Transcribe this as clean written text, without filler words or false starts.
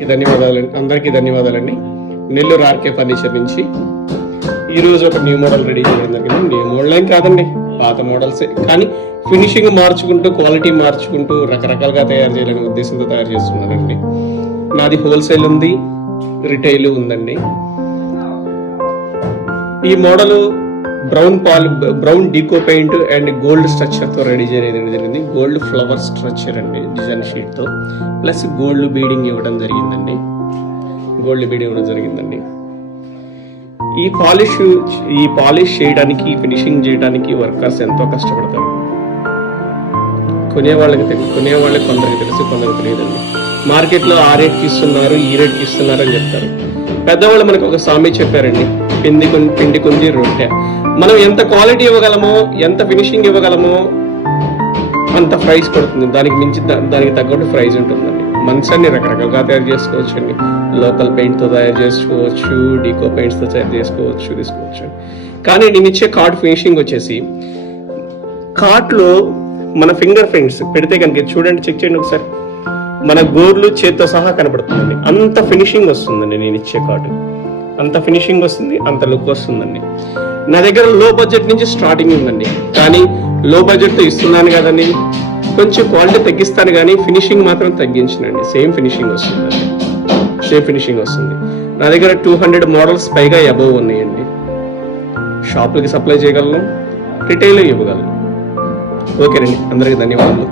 అందరికీ ధన్యవాదాలండి. Nellore RK furniture నుంచి ఈరోజు ఒక న్యూ మోడల్ రెడీ చేయడం జరిగింది. న్యూ మోడల్ ఏం కాదండి, పాత మోడల్సే, కానీ ఫినిషింగ్ మార్చుకుంటూ క్వాలిటీ మార్చుకుంటూ రకరకాలుగా తయారు చేయాలనే ఉద్దేశంతో తయారు చేస్తున్నానండి. నాది హోల్సేల్ ఉంది, రిటైల్ ఉందండి. ఈ model brown deco paint and gold structure తో రెడీ చేయడం జరిగింది. గోల్డ్ ఫ్లవర్ స్ట్రక్చర్ అండి, డిజైన్ షీట్ తో ప్లస్ గోల్డ్ బీడింగ్ ఇవ్వడం జరిగిందండి. ఈ పాలిష్ చేయడానికి, ఫినిషింగ్ చేయడానికి వర్కర్స్ ఎంతో కష్టపడతారు. కొనేవాళ్ళకి కొందరికి తెలుసు, కొందరికి తెలియదండి. మార్కెట్లో ఆ రేట్కి ఇస్తున్నారు, ఈ రేట్కి ఇస్తున్నారు అని చెప్తారు. పెద్దవాళ్ళు మనకు ఒక సామెత చెప్పారండి, పిండి కొంది రొట్టె. మనం ఎంత క్వాలిటీ ఇవ్వగలమో, ఎంత ఫినిషింగ్ ఇవ్వగలమో అంత ప్రైస్ పడుతుంది. దానికి తగ్గట్టు ప్రైస్ ఉంటుందండి. మంచాన్ని రకరకాలుగా తయారు చేసుకోవచ్చు అండి. లోకల్ పెయింట్తో తయారు చేసుకోవచ్చు, డీకో పెయింట్స్తో తయారు తీసుకోవచ్చు. కానీ నేను ఇచ్చే కార్డ్ ఫినిషింగ్ వచ్చేసి, కార్ట్లో మన ఫింగర్ ప్రింట్స్ పెడితే కనుక చూడండి, చెక్ చేయండి ఒకసారి, మన గోర్లు చేత్తో సహా కనబడుతుందండి. అంత ఫినిషింగ్ వస్తుందండి నేను ఇచ్చే కార్డు. అంత ఫినిషింగ్ వస్తుంది, అంత లుక్ వస్తుందండి. నా దగ్గర లో బడ్జెట్ నుంచి స్టార్టింగ్ ఉందండి. కానీ లో బడ్జెట్తో ఇస్తున్నాను కదండి, కొంచెం క్వాలిటీ తగ్గిస్తాను, కానీ ఫినిషింగ్ మాత్రం తగ్గించనండి. సేమ్ ఫినిషింగ్ వస్తుంది. నా దగ్గర 200 మోడల్స్ పైగా అబోవ్ ఉన్నాయండి. షాపులకి సప్లై చేయగలను, రిటైల్ ఇవ్వగలను. ఓకేనండి, అందరికీ ధన్యవాదాలు.